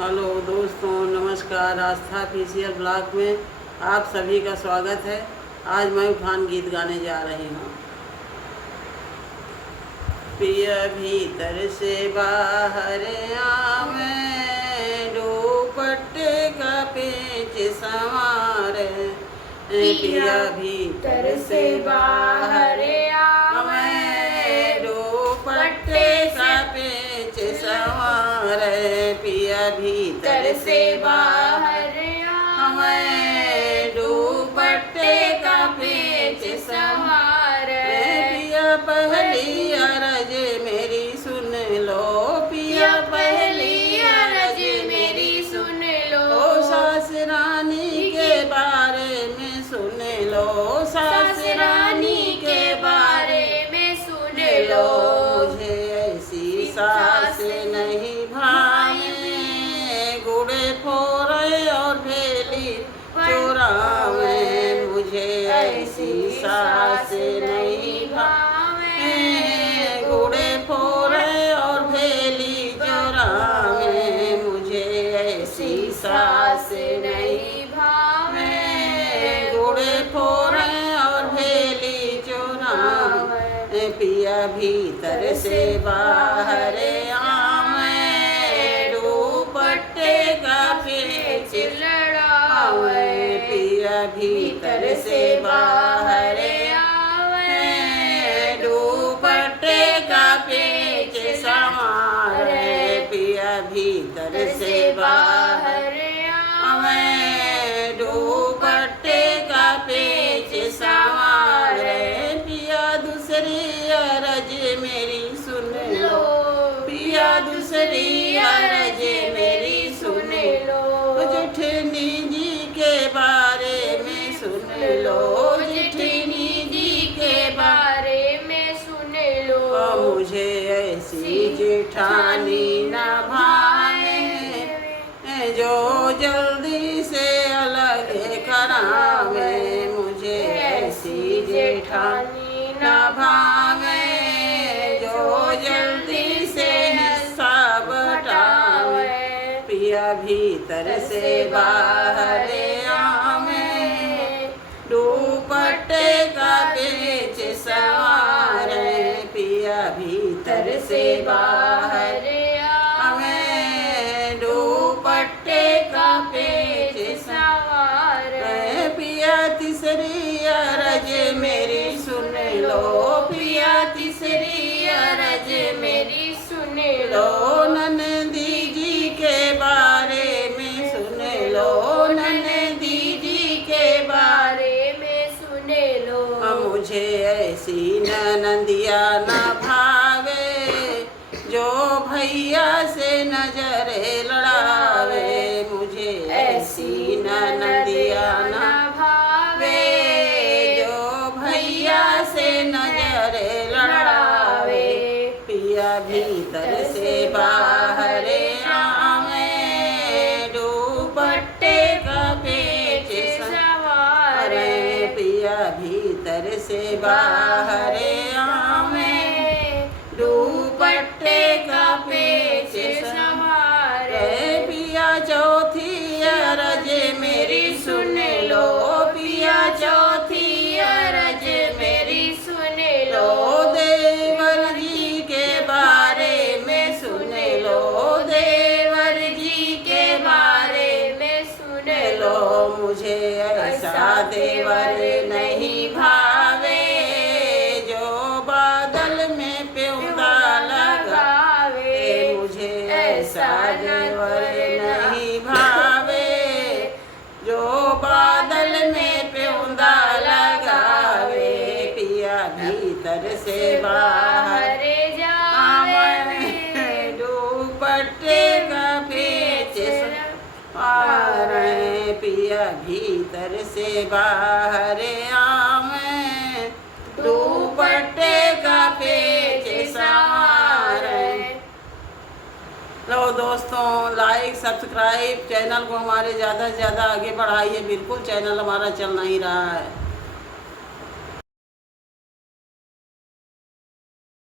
Hello दोस्तों, नमस्कार। आस्था official blog में आप सभी का स्वागत है। आज मैं उठान गीत गाने जा रही हूँ। पिया भीतर से बाहर आवे, दुपट्टे का पेच संवारे। पिया भीतर से बाहर आवे, दुपट्टे का पेच संवारे। पिया भीतर से बाहर हमें दुपट्टे का पेच संवारे। पिया पहली अरज मेरी सुन लो, पिया पहली अरज मेरी सुन लो। सास रानी के बारे में सुन लो, सास रानी के बारे में सुन लो। मुझे ऐसी सास नहीं भावे, गुड़े फोड़े और भेली चुरावे। मुझे ऐसी सास नहीं भावे, गुड़े फोड़े और भेली चुरावे। मुझे ऐसी सास नहीं भावे, गुड़े फोड़े और भेली चुरावे। पिया भीतर से बाहर आवे, दुपट्टे का पेच लड़ावे। पिया भीतर से बाहर आवे, दुपट्टे का पेच संवारे। पिया भीतर से बाहर आवे, दुपट्टे का पेच संवारे। पिया दूसरी अरज मेरी सुन लो, पिया दूसरी अरज मेरी सुन लो। जेठनी जी के बारे में सुन लो, जेठनी जी के बारे में सुन लो। मुझे ऐसी जेठानी न भावे, जो जल्दी से अलग करावे। मुझे ऐसी जेठानी न भावे, जो जल्दी से हिस्सा बटावे। पिया भीतर से बाहर आवे, दुपट्टे का पेच संवारे। पिया भीतर से बाहर आवे, दुपट्टे का पेच संवारे। पिया तीसरी अरज मेरी सुन लो, पिया तीसरी अरज मेरी सुन लो। ननदी जी के बारे में सुन लो, ननदी जी के बारे में सुन लो। मुझे ऐसी ननदिया न भावे, जो भैया से नजर लड़ावे। मुझे ऐसी ननदिया न भावे, जो भैया से नजर लड़ावे। पिया भीतर से बाहर आवे, दुपट्टे का पेच संवारे। पिया भीतर से बाहर आवे, दुपट्टे का पेच संवारे। पिया चौथी अरज मेरी सुन लो, पिया चौथी अरज मेरी सुन लो। देवर जी के बारे में सुन लो, देवर जी के बारे में सुन लो। मुझे ऐसा देवर नहीं भावे, जो बादल में प्योंदा लगावे। मुझे ऐसा देवर नहीं भावे, जो बादल में प्योंदा लगावे। पिया भीतर से बाहर आवे, दुपट्टे का पेच संवारे। पिया भीतर से बाहर आवे, दुपट्टे का पेच संवारे। लो दोस्तों, लाइक सब्सक्राइब चैनल को हमारे ज़्यादा से ज़्यादा आगे बढ़ाइए। बिल्कुल चैनल हमारा चल नहीं रहा है।